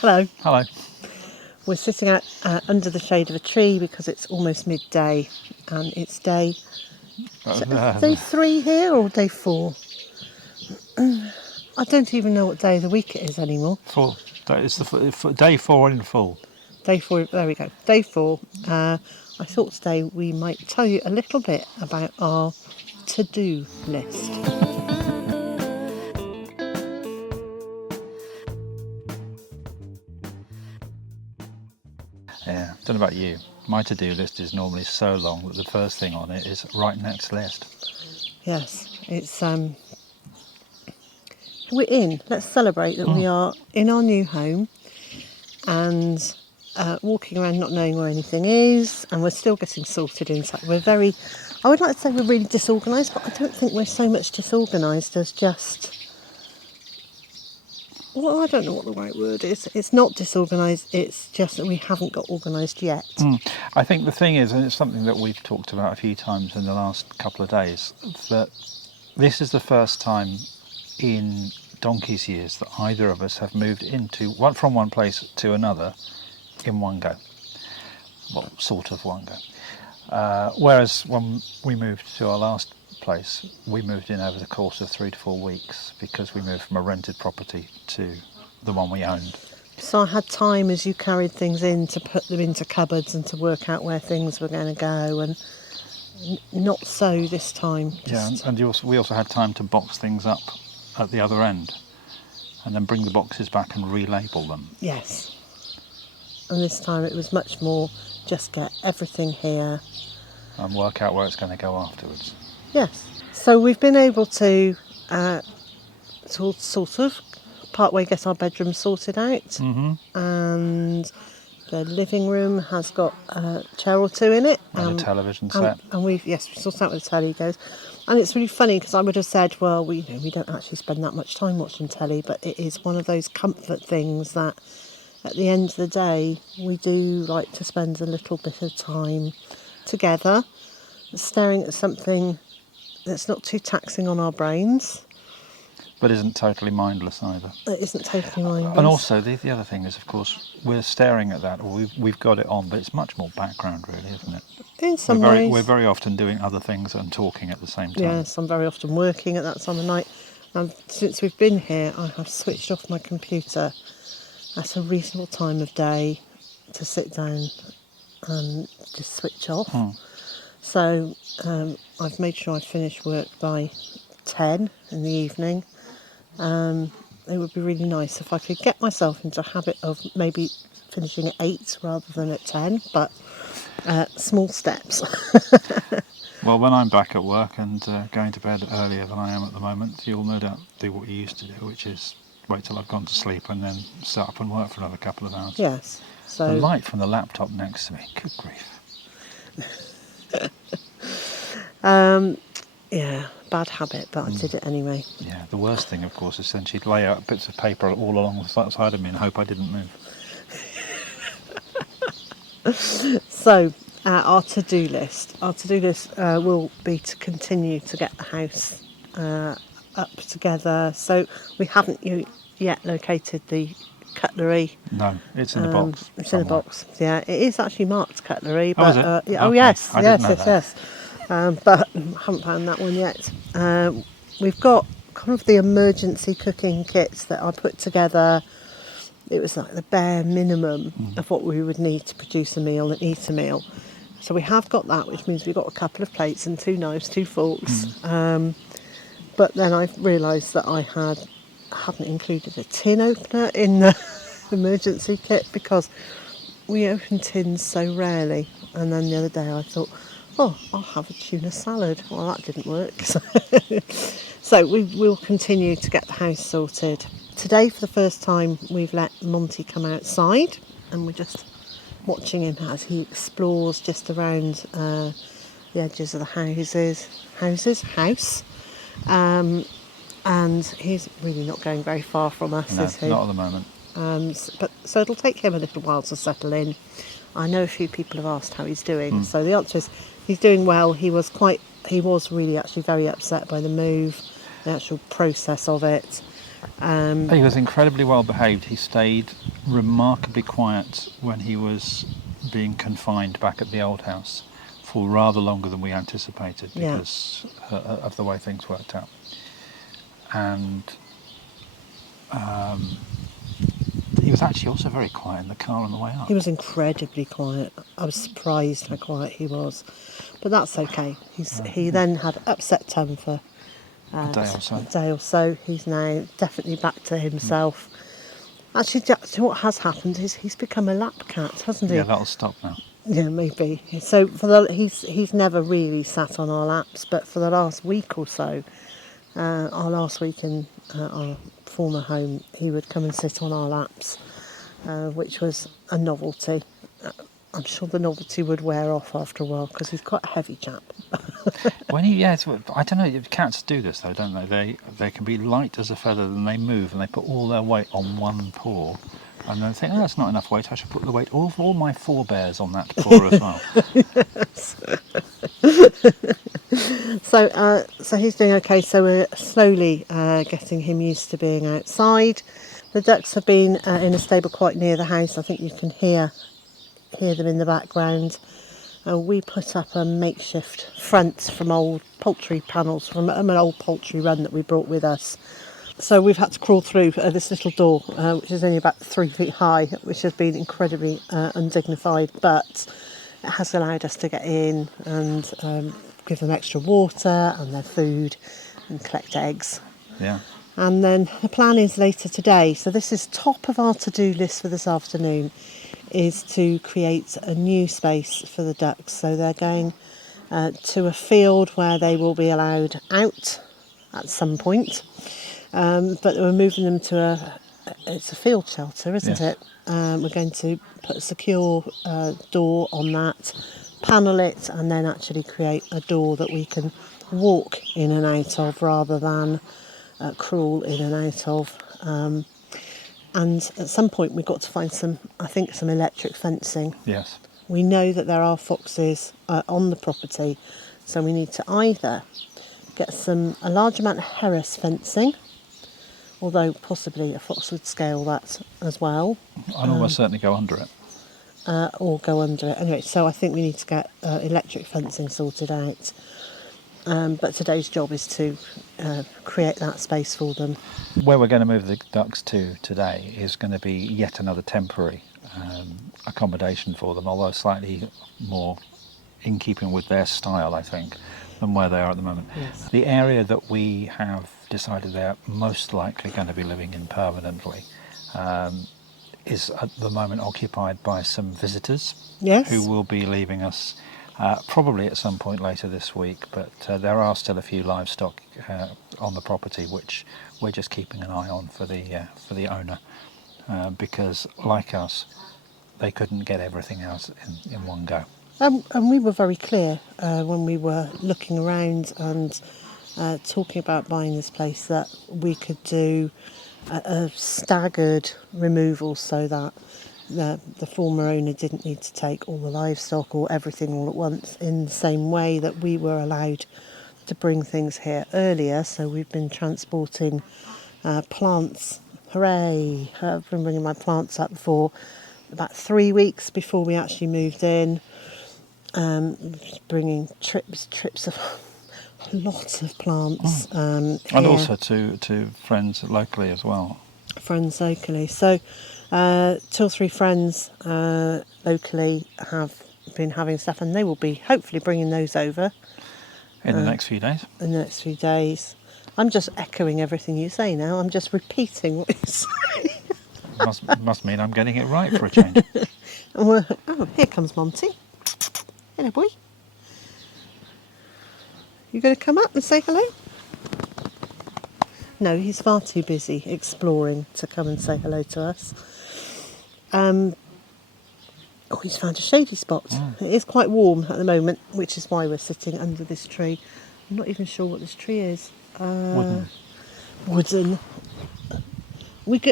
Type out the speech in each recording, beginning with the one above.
Hello. Hello. We're sitting out under the shade of a tree because it's almost midday, and it's day 3 here or day 4? I don't even know what day of the week it is anymore. 4. It's the day 4 in full. Day 4. There we go. Day 4. I thought today we might tell you a little bit about our to-do list. Yeah, don't know about you. My to-do list is normally so long that the first thing on it is right next list. Yes, it's we're in. Let's celebrate that we are in our new home and walking around not knowing where anything is, and we're still getting sorted inside. I would like to say we're really disorganised, but I don't think we're so much disorganised as just... Well, I don't know what the right word is. It's not disorganised, it's just that we haven't got organised yet. I think the thing is, and it's something that we've talked about a few times in the last couple of days, that this is the first time in donkey's years that either of us have moved from one place to another in one go. Well, sort of one go. Whereas when we moved to our last place, we moved in over the course of 3 to 4 weeks because we moved from a rented property to the one we owned. So I had time as you carried things in to put them into cupboards and to work out where things were going to go, and not so this time. Yeah, and we also had time to box things up at the other end and then bring the boxes back and relabel them. Yes. And this time it was much more just get everything here And work out where it's going to go afterwards. Yes. So we've been able to sort of partway get our bedroom sorted out, and the living room has got a chair or two in it, And a television set. And we sorted out where the telly goes. And it's really funny because I would have said, well, we don't actually spend that much time watching telly, but it is one of those comfort things that at the end of the day we do like to spend a little bit of time together, staring at something that's not too taxing on our brains. But isn't totally mindless either. It isn't totally mindless. And also, the other thing is, of course, we're staring at that, or we've got it on, but it's much more background, really, isn't it? In some ways. We're very often doing other things and talking at the same time. Yes, I'm very often working at that time of night. And since we've been here, I have switched off my computer at a reasonable time of day to sit down and just switch off. So I've made sure I finish work by 10 in the evening. It would be really nice if I could get myself into a habit of maybe finishing at 8 rather than at 10, but small steps. Well, when I'm back at work and going to bed earlier than I am at the moment, you'll no doubt do what you used to do, which is wait till I've gone to sleep and then sit up and work for another couple of hours. Yes. So the light from the laptop next to me, good grief. Yeah, bad habit, but I did it anyway. Yeah, the worst thing, of course, is then she'd lay out bits of paper all along the side of me and hope I didn't move. So, our to-do list. Our to-do list will be to continue to get the house up together. So we haven't yet located the cutlery. No, it's in the box. It's in the box. Yeah, it is actually marked cutlery. But, is it? Okay. Oh yes, I yes, didn't know yes, that. yes. But I haven't found that one yet. We've got kind of the emergency cooking kits that I put together. It was like the bare minimum of what we would need to produce a meal and eat a meal. So we have got that, which means we've got a couple of plates and 2 knives, 2 forks. But then I realised that I hadn't included a tin opener in the emergency kit because we open tins so rarely. And then the other day I thought, I'll have a tuna salad. Well, that didn't work. So we will continue to get the house sorted. Today, for the first time, we've let Monty come outside, and we're just watching him as he explores just around the edges of the house. And he's really not going very far from us, No, is he? not at the moment. So it'll take him a little while to settle in. I know a few people have asked how he's doing. So the answer is he's doing well. He was really actually very upset by the move, the actual process of it. He was incredibly well behaved. He stayed remarkably quiet when he was being confined back at the old house for rather longer than we anticipated because of the way things worked out. And he was actually also very quiet in the car on the way up. He was incredibly quiet. I was surprised how quiet he was. But that's okay. He then had upset tongue for A day or so. He's now definitely back to himself. Actually, what has happened is he's become a lap cat, hasn't he? Yeah, that'll stop now. Yeah, maybe. So he's never really sat on our laps, but for the last week or so, our last week in our former home, he would come and sit on our laps, which was a novelty. I'm sure the novelty would wear off after a while because he's quite a heavy chap. I don't know. Cats do this though, don't they? They can be light as a feather, and they move, and they put all their weight on one paw, and then think, "Oh, that's not enough weight. I should put the weight of all my forebears on that paw as well." So he's doing okay. So we're slowly getting him used to being outside. The ducks have been in a stable quite near the house. I think you can hear them in the background. We put up a makeshift front from old poultry panels from an old poultry run that we brought with us. So we've had to crawl through this little door, which is only about 3 feet high, which has been incredibly undignified, but it has allowed us to get in and give them extra water and their food and collect eggs. Yeah. And then the plan is later today, so this is top of our to-do list for this afternoon, is to create a new space for the ducks. So they're going to a field where they will be allowed out at some point, but we're moving them to it's a field shelter, isn't it? We're going to put a secure door on that, panel it, and then actually create a door that we can walk in and out of rather than crawl in and out of. And at some point we've got to find some electric fencing. Yes. We know that there are foxes on the property, so we need to either get a large amount of Harris fencing, although possibly a fox would scale that as well. I'd almost certainly go under it. Or go under it. Anyway, so I think we need to get electric fencing sorted out. But today's job is to create that space for them. Where we're going to move the ducks to today is going to be yet another temporary accommodation for them, although slightly more in keeping with their style, I think, than where they are at the moment. Yes. The area that we have decided they're most likely going to be living in permanently is at the moment occupied by some visitors. Yes. Who will be leaving us probably at some point later this week, but there are still a few livestock on the property which we're just keeping an eye on for the owner, because like us, they couldn't get everything out in one go. And we were very clear when we were looking around and talking about buying this place that we could do a staggered removal so that the former owner didn't need to take all the livestock or everything all at once, in the same way that we were allowed to bring things here earlier. So we've been transporting plants. Hooray! I've been bringing my plants up for about 3 weeks before we actually moved in. Bringing trips of lots of plants. And also to friends locally as well. Friends locally. So 2 or 3 friends locally have been having stuff, and they will be hopefully bringing those over in the next few days. In the next few days. I'm just echoing everything you say now. I'm just repeating what you say. must mean I'm getting it right for a change. Oh, here comes Monty. Hello, boy. You going to come up and say hello? No, he's far too busy exploring to come and say hello to us. He's found a shady spot. It is quite warm at the moment, which is why we're sitting under this tree. I'm not even sure what this tree is. Wooden.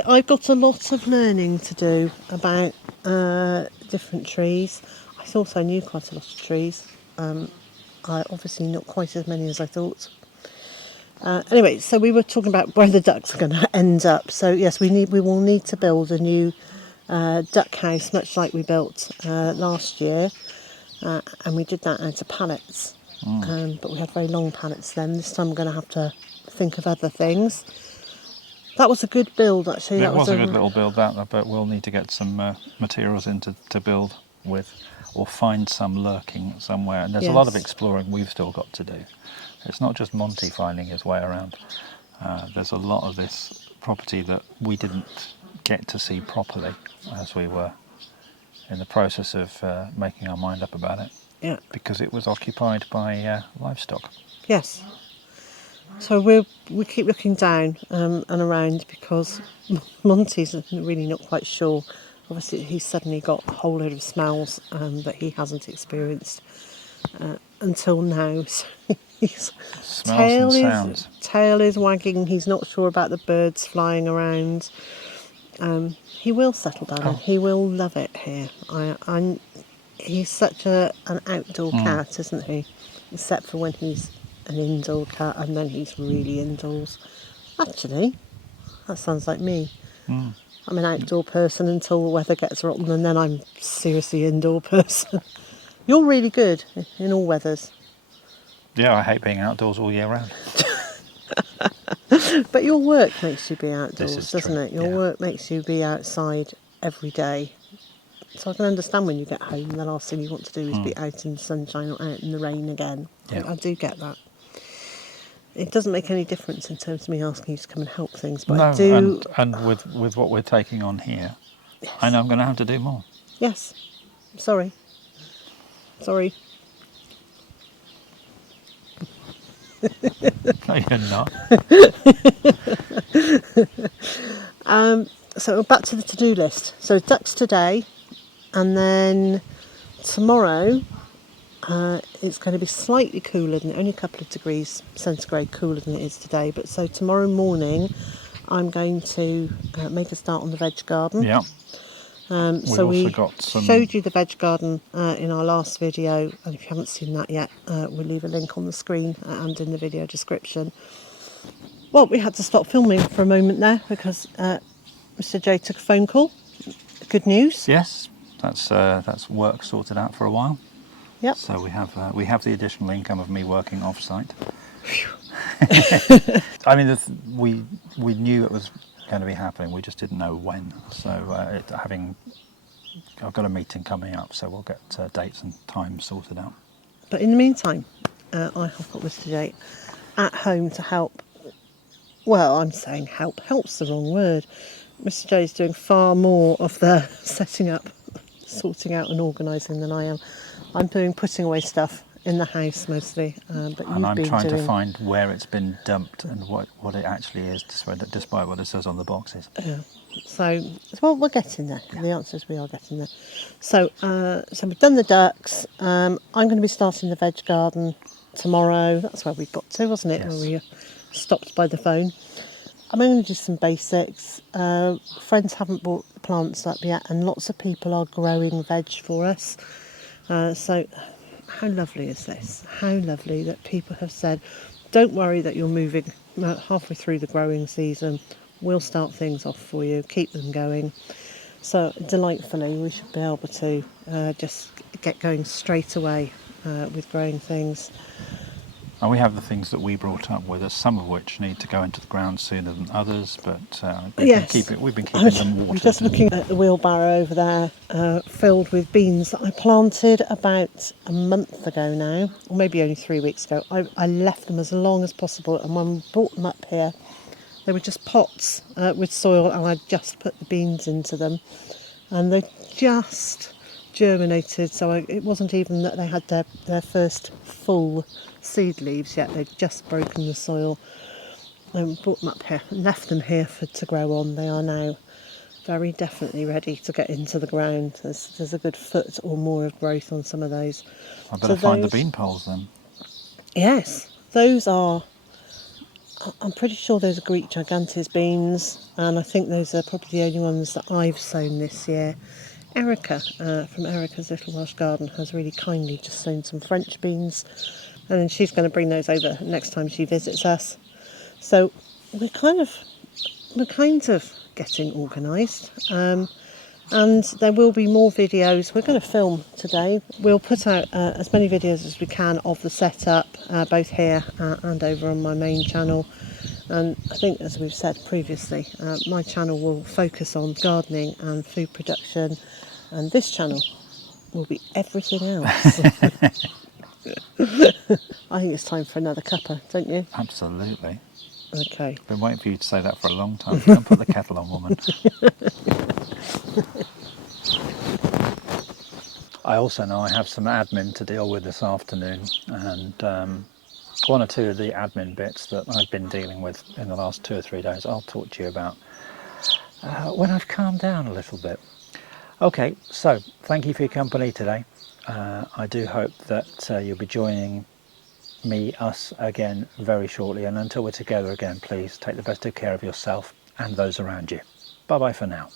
I've got a lot of learning to do about different trees. I thought I knew quite a lot of trees. Obviously not quite as many as I thought. Anyway, so we were talking about where the ducks are going to end up. So yes, we will need to build a new duck house, much like we built last year, and we did that out of pallets. But we had very long pallets then. This time I'm going to have to think of other things. That was a good build, actually. It was a good little build, that, but we'll need to get some materials in to build with, or find some lurking somewhere. And there's a lot of exploring we've still got to do. It's not just Monty finding his way around. There's a lot of this property that we didn't get to see properly as we were in the process of making our mind up about it. Yeah. Because it was occupied by livestock. Yes. So we keep looking down and around because Monty's really not quite sure. Obviously, he's suddenly got a whole load of smells that he hasn't experienced until now. So his tail is wagging. He's not sure about the birds flying around. He will settle down and he will love it here. He's such an outdoor cat, isn't he? Except for when he's an indoor cat and then he's really indoors. Actually, that sounds like me. I'm an outdoor person until the weather gets rotten, and then I'm seriously indoor person. You're really good in all weathers. Yeah, I hate being outdoors all year round. But your work makes you be outdoors, doesn't true. it? Your work makes you be outside every day. So I can understand when you get home, the last thing you want to do is be out in the sunshine or out in the rain again. Yeah. I do get that. It doesn't make any difference in terms of me asking you to come and help things, but No, I do. and with what we're taking on here, I know I'm going to have to do more. Yes. Sorry. No, you're not. So back to the to-do list. So ducks today, and then tomorrow it's going to be slightly cooler than only a couple of degrees centigrade cooler than it is today. But so tomorrow morning, I'm going to make a start on the veg garden. Yeah. So we got some... showed you the veg garden in our last video, and if you haven't seen that yet, we'll leave a link on the screen and in the video description. Well, we had to stop filming for a moment there because Mr. J took a phone call. Good news. Yes, that's work sorted out for a while. Yep. So we have the additional income of me working off-site. I mean, we knew it was going to be happening. We just didn't know when. So I've got a meeting coming up, so we'll get dates and times sorted out. But in the meantime, I have got Mr. J at home to help. Well, I'm saying help. Help's the wrong word. Mr. J is doing far more of the setting up, sorting out and organising than I am. I'm doing putting away stuff in the house mostly. But and I'm trying to find where it's been dumped and what it actually is, despite what it says on the boxes. Yeah. So, well, we're getting there. Yeah. The answer is we are getting there. So we've done the ducks. I'm going to be starting the veg garden tomorrow. That's where we got to, wasn't it? Yes. Where we stopped by the phone. I'm going to do some basics. Friends haven't bought the plants up yet, and lots of people are growing veg for us. So how lovely is this? How lovely that people have said, don't worry that you're moving halfway through the growing season. We'll start things off for you, keep them going. So delightfully, we should be able to just get going straight away with growing things. And we have the things that we brought up with us, some of which need to go into the ground sooner than others, but we've been keeping them watered. I'm just looking at the wheelbarrow over there, filled with beans that I planted about a month ago now, or maybe only 3 weeks ago. I left them as long as possible, and when we brought them up here, they were just pots with soil, and I just put the beans into them, and they just germinated. So it wasn't even that they had their first full seed leaves yet. They'd just broken the soil and brought them up here and left them here to grow on. They are now very definitely ready to get into the ground. There's a good foot or more of growth on some of those. I better find the bean poles then. Yes, those are, I'm pretty sure those are Greek Gigantes beans, and I think those are probably the only ones that I've sown this year. Erica from Erica's Little Welsh Garden has really kindly just sown some French beans, and then she's going to bring those over next time she visits us. So we're kind of getting organised. And there will be more videos. We're going to film today. We'll put out as many videos as we can of the setup, both here and over on my main channel. And I think, as we've said previously, my channel will focus on gardening and food production, and this channel will be everything else. I think it's time for another cuppa, don't you? Absolutely. Okay. Been waiting for you to say that for a long time. Don't put the kettle on, woman. I also know I have some admin to deal with this afternoon, and one or two of the admin bits that I've been dealing with in the last 2 or 3 days I'll talk to you about when I've calmed down a little bit. Okay, so thank you for your company today. I do hope that you'll be joining us again very shortly, and until we're together again, please take the best of care of yourself and those around you. Bye bye for now.